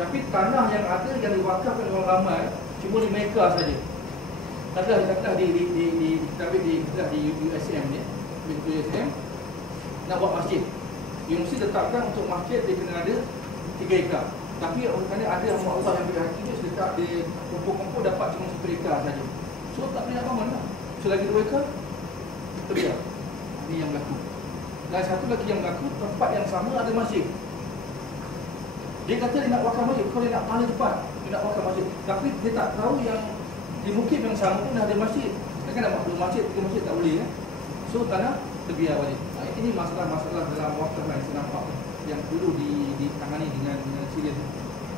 Tapi tanah yang ada yang diwakafkan orang ramai cuma 5 ekar saja. Katalah di USM ni, di USM nak buat masjid. Universiti letakkan untuk masjid dia kena ada 3 ekar. Tapi kerana ada hamba Allah yang berhati dia letak dia kumpul-kumpul dapat cuma 1 ekar saja. So tak boleh nak bangun lah. Selagi 2 ekar terbiar. Ini yang berlaku. Dan satu lagi yang berlaku, tempat yang sama ada masjid. Dia kata dia nak wakaf masjid, kalau dia nak pahala cepat, dia nak wakaf masjid. Tapi dia tak tahu yang di Bukit yang sama pun dah ada masjid. Dia kan nak 2 masjid, 3 masjid tak boleh. So tanah terbiar balik. Ini masalah-masalah dalam wakaf yang saya nampak yang perlu ditangani dengan serius.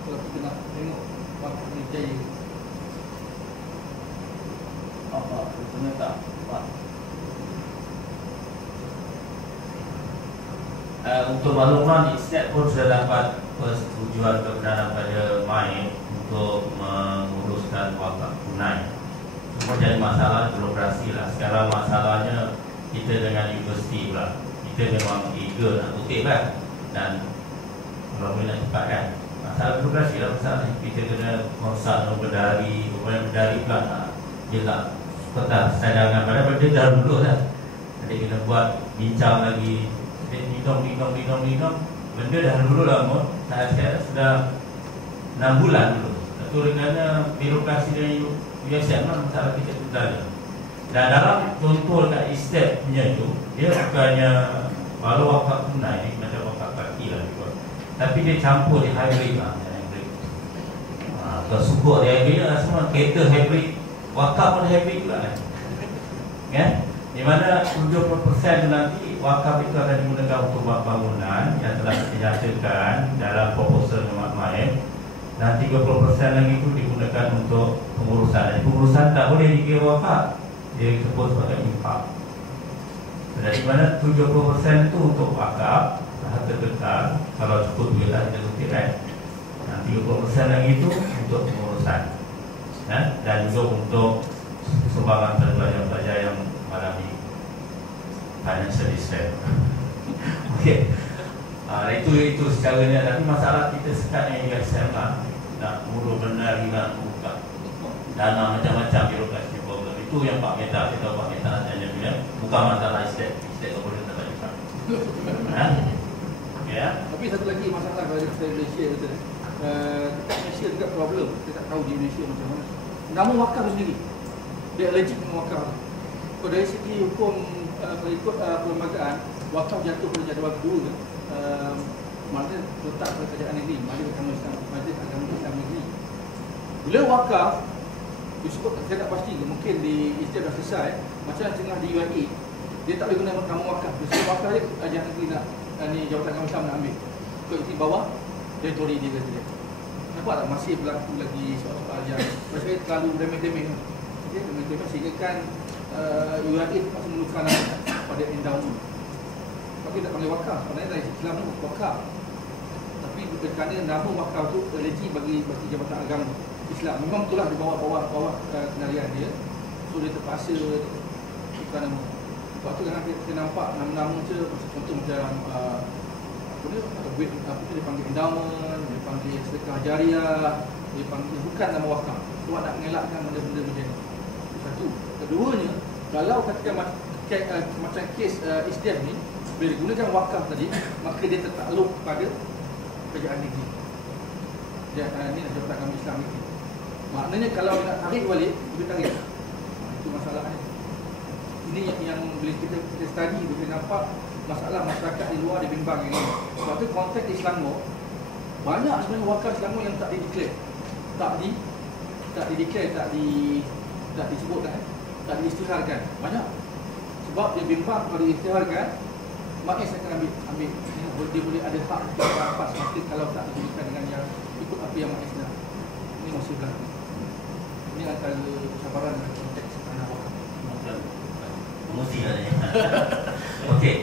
Kalau kita nak tengok wakaf ni jaya. Apa? Betulnya tak? Pak. Untuk makluman, Isnet pun sudah dapat persetujuan kebenaran pada MAI untuk menguruskan wakaf tunai. Cuma jadi masalah birokrasi lah. Sekarang masalahnya kita dengan universiti pula. Kita memang eager nak kutip kan. Dan kalau boleh nak cepat kan. Masalah birokrasi lah masalah. Kita kena konsult berdari. Kemudian berdari pula dia tak kertas cadangan. Padahal dia dah dulu lah. Jadi kena buat bincang lagi. Minum. Benda dah dulu lama. Saya sudah 6 bulan dulu. Itu kerana birokrasi dari USM lah masalah kita tu tadi. Dan dalam contoh kat estate punya tu, dia bukannya walau wakaf tunai ni macam wakaf kaki lah juga. Tapi dia campur di hybrid lah. Kesukuk dia hybrid lah semua. Kereta hybrid, wakaf pun hybrid juga kan. Ya? Di mana 70% nanti wakaf itu akan digunakan untuk bangunan yang telah dinyatakan dalam proposal Mat Maim, dan 30% lagi itu digunakan untuk pengurusan. Dan pengurusan tak boleh dikira wakaf, dia disebut sebagai infak. Dari mana 70% itu untuk wakaf, harta kekal, kalau cukup duit lah kita kutip kan. Dan 30% lagi itu untuk pengurusan, dan juga untuk sumbangan pelajar-pelajar yang mengalami financial distress. Okey. Itu secaranya. Tapi masalah kita sekarang yang USM lah, nak murah benar nak buka dana macam-macam birokrasi program. Itu yang Pak Meta, kita Pak Meta tanya bila bukan masalah estate tak boleh tak juga. Ya. Tapi satu lagi masalah kalau kita Malaysia betul. Dekat Malaysia juga problem. Kita tak tahu di Malaysia macam mana. Nama wakaf sendiri, dia allergic dengan wakaf. Kalau dari segi hukum, kalau ikut perlembagaan, wakaf jatuh pada jadual kedua, maknanya letak pada kerajaan negeri, Majlis Agama Islam Negeri. Bila wakaf disebut, saya tak pasti, mungkin di istilah dah selesai, macam tengah di UAE, dia tak boleh guna nama wakaf. Sebab wakaf dia kerajaan negeri nak, ni Jabatan Agama Islam nak ambil. Kalau di bawah, dia tori dia kata dia. Nampak tak masih berlaku lagi soal-soal yang saya terlalu remeh-remeh. Remeh-remeh sehingga kan UAE masih memerlukan pada endowment. Tapi tak panggil wakaf, sebenarnya dari Islam tu wakaf. Tapi kerana nama wakaf tu religi bagi Jabatan Agama Islam. Memang itulah di bawah kendalian dia. So dia terpaksa tukar nama. Sebab tu kadang kita nampak nama-nama je, contoh macam dia panggil endowment, dia panggil sedekah jariah, dia panggil bukan nama wakaf. Tuan nak mengelakkan benda-benda macam ni. Satu. Keduanya, kalau katakan macam kes SDF ni, bila digunakan wakaf tadi, maka dia tertakluk pada kerajaan negeri. Ini Jabatan Agama Islam negeri. Maknanya kalau dia nak tarik balik, dia tarik. Itu masalahnya. Ini yang bila kita study, kita nampak masalah masyarakat di luar dibimbang ini. Sebab tu konteks di Selangor, banyak sebenarnya wakaf Selangor yang tak di-declare. Tak disebutkan, tak diisytiharkan. Banyak. Sebab dia bimbang kalau diisytiharkan, maknanya saya akan ambil dia boleh ada hak apa seperti kalau tak diberikan dengan yang ikut apa yang maknanya sedang. Ini masih berlaku. Ini antara cabaran dalam konteks tanah wakaf. Mesti lah ni. Okey.